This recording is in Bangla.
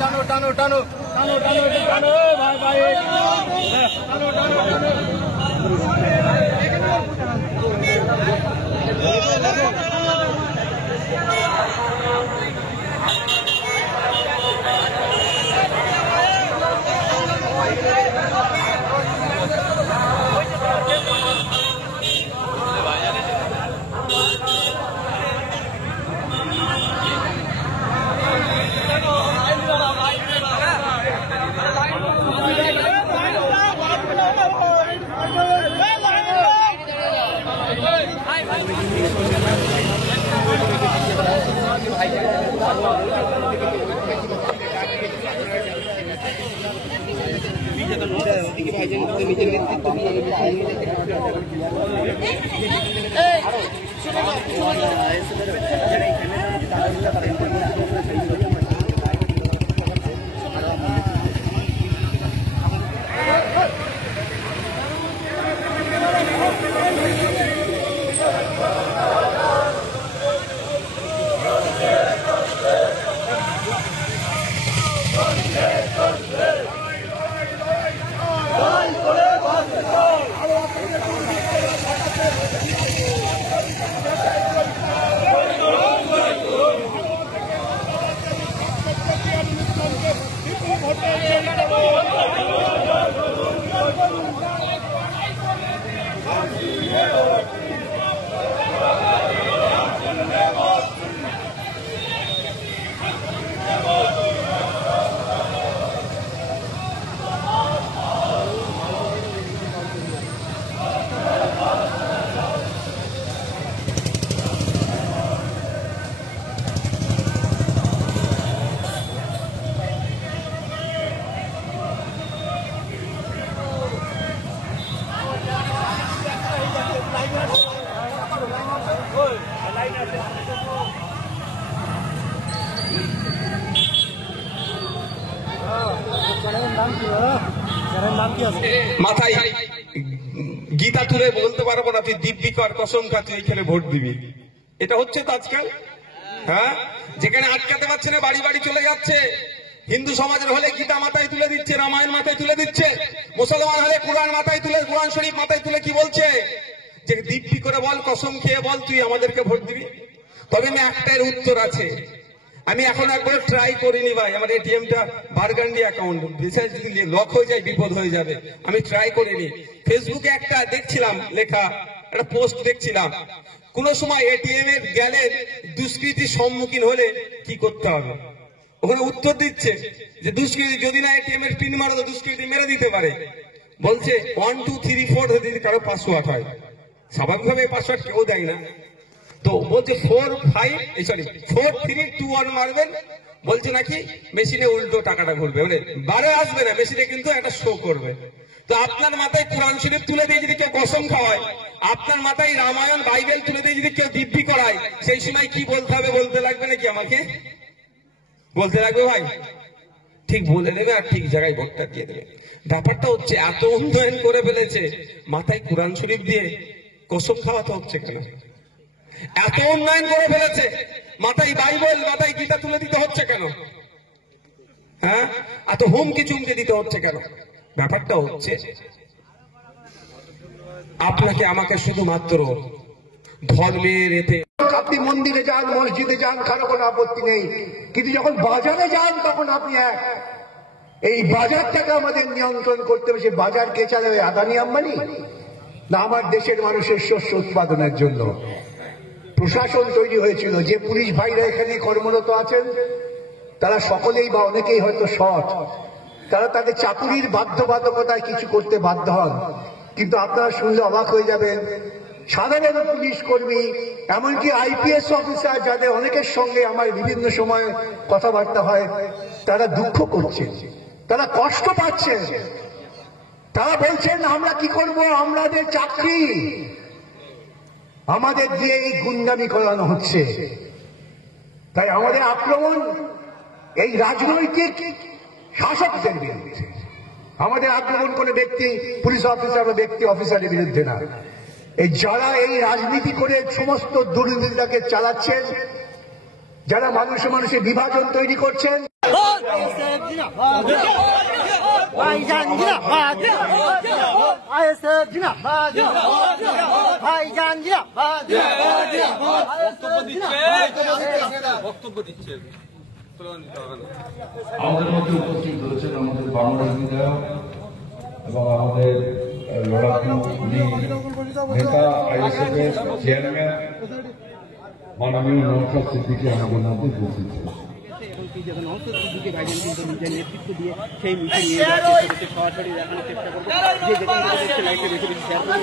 টানো টানো টানো টানো টানো টানো ভাই ভাই টানো টানো টানো মাথায় গীতা তুলে বলতে পারবো না তুই দিব্যি কর কসম খা তুই এখানে ভোট দিবি। এটা হচ্ছে তো আজকাল। হ্যাঁ, যেখানে আটকাতে পারছে না বাড়ি বাড়ি চলে যাচ্ছে। হিন্দু সমাজের হলে গীতা মাথায় তুলে দিচ্ছে, রামায়ণ মাথায় তুলে দিচ্ছে। মুসলমান হলে কোরআন মাথায় তুলে, কোরআন শরীফ মাথায় তুলে কি বলছে যে দিব্যি করে বল, কসম খেয়ে বল তুই আমাদেরকে ভোট দিবি। তবে না একটার উত্তর আছে। আমি এখন একবার ট্রাই করিনি ভাই, আমার এটিএমটা বারগান্ডি অ্যাকাউন্ট, রিচার্জ যদি লক হয়ে যায় বিপদ হয়ে যাবে। আমি ট্রাই করিনি। ফেসবুকে একটা দেখছিলাম লেখা, একটা পোস্ট দেখছিলাম, কোন সময় এটিএম এর গেলে দুষ্কৃতির সম্মুখীন হলে কি করতে হবে। ওখানে উত্তর দিচ্ছে যে দুষ্কৃতি যদি না এটিএম এর পিন মারো তো দুষ্কৃতি মেরে দিতে পারে। বলছে 1 2 3 4 যদি কারো পাসওয়ার্ড হয়, স্বাভাবিকভাবে পাসওয়ার্ড কেউ দেয় না, তো বলছে 4 5 4 3 2 1 মারবেন। বলছে নাকি মেশিনে উল্টো টাকাটা ঘুরবে, মানে বারে আসবে না, মেশিনে কিন্তু একটা শো করবে। তো আপনার মাথায় কোরআন শরীফ তুলে দিয়ে যদি কেউ কসম খাওয়ায়, আপনার মাথায় রামায়ণ বাইবেল তুলে দিয়ে যদি কেউ দিব্যি করায়, সেই সময় কি বলতে হবে? বলতে লাগবে নাকি আমাকে? বলতে লাগবে ভাই? ঠিক বলে দেবে আর ঠিক জায়গায় ভোটটা দিয়ে দেবে। ব্যাপারটা হচ্ছে এত উন্নয়ন করে ফেলেছে, মাথায় কোরআন শরীফ দিয়ে কসম খাওয়াতে হচ্ছে কেন? এত উন্নয়ন করে ফেলেছে, মাথায় বাইবেল মাথায় গীতা তুলে দিতে হচ্ছে কেন? হ্যাঁ, এত হুমকি চুমকি দিতে হচ্ছে কেন? ব্যাপারটা হচ্ছে আপনাকে আমাকে শুধুমাত্র ধর্মের এতে, আপনি মন্দিরে যান, মসজিদে যান, কারো কোনো আপত্তি নেই, কিন্তু যখন বাজারে যান তখন আপনি এই বাজারটাকে আমাদের নিয়ন্ত্রণ করতে হবে। সে বাজার কে চালাবে? আদানি আম্বানি? না আমার দেশের মানুষের শস্য উৎপাদনের জন্য প্রশাসন তৈরি হয়েছিল। যে পুলিশ ভাইরা এখানে কর্মরত আছেন তারা সকলেই বা অনেকেই হয়তো সৎ, তারা তাদের চাকুরির বাধ্যবাধকতায় কিছু করতে বাধ্য হন। কিন্তু আপনারা শুনলে অবাক হয়ে যাবেন, সাধারণ পুলিশ কর্মী, এমনকি আইপিএস অফিসার, যাদের অনেকের সঙ্গে আমার বিভিন্ন সময় কথাবার্তা হয়, তারা দুঃখ করছেন, তারা কষ্ট পাচ্ছেন। তারা বলছেন আমরা কি করব, আমাদের চাকরি আমাদের দিয়ে এই গুন্ডামি করানো হচ্ছে। তাই আমাদের আক্রমণ এই রাজনৈতিক শাসকদের বিরুদ্ধে। আমাদের আক্রমণ কোনো ব্যক্তি পুলিশ অফিসার বা ব্যক্তি অফিসারের বিরুদ্ধে না, এই যারা এই রাজনীতি করে সমস্ত দুর্নীতিটাকে চালাচ্ছেন, যারা মানুষে মানুষে বিভাজন তৈরি করছেন, ভাইজান জিন্দাবাদ, আইএসএফ জিন্দাবাদ, ভাইজান জিন্দাবাদ। আমাদের মধ্যে উপস্থিত রয়েছেন আমাদের বাংলার বিধায়ক এবং আমাদের লড়াকু নেতা আইএসএফ এর চেয়ারম্যান মাননীয় নওশাদ সিদ্দিকী আমাদের মধ্যে উপস্থিত ছিলেন। নেতৃত্ব দিয়ে সেই মিছিল নিয়ে যাচ্ছে, সরাসরি দেখানোর চেষ্টা করবো যে যেখানে লাইটে রেখে শেয়ার করে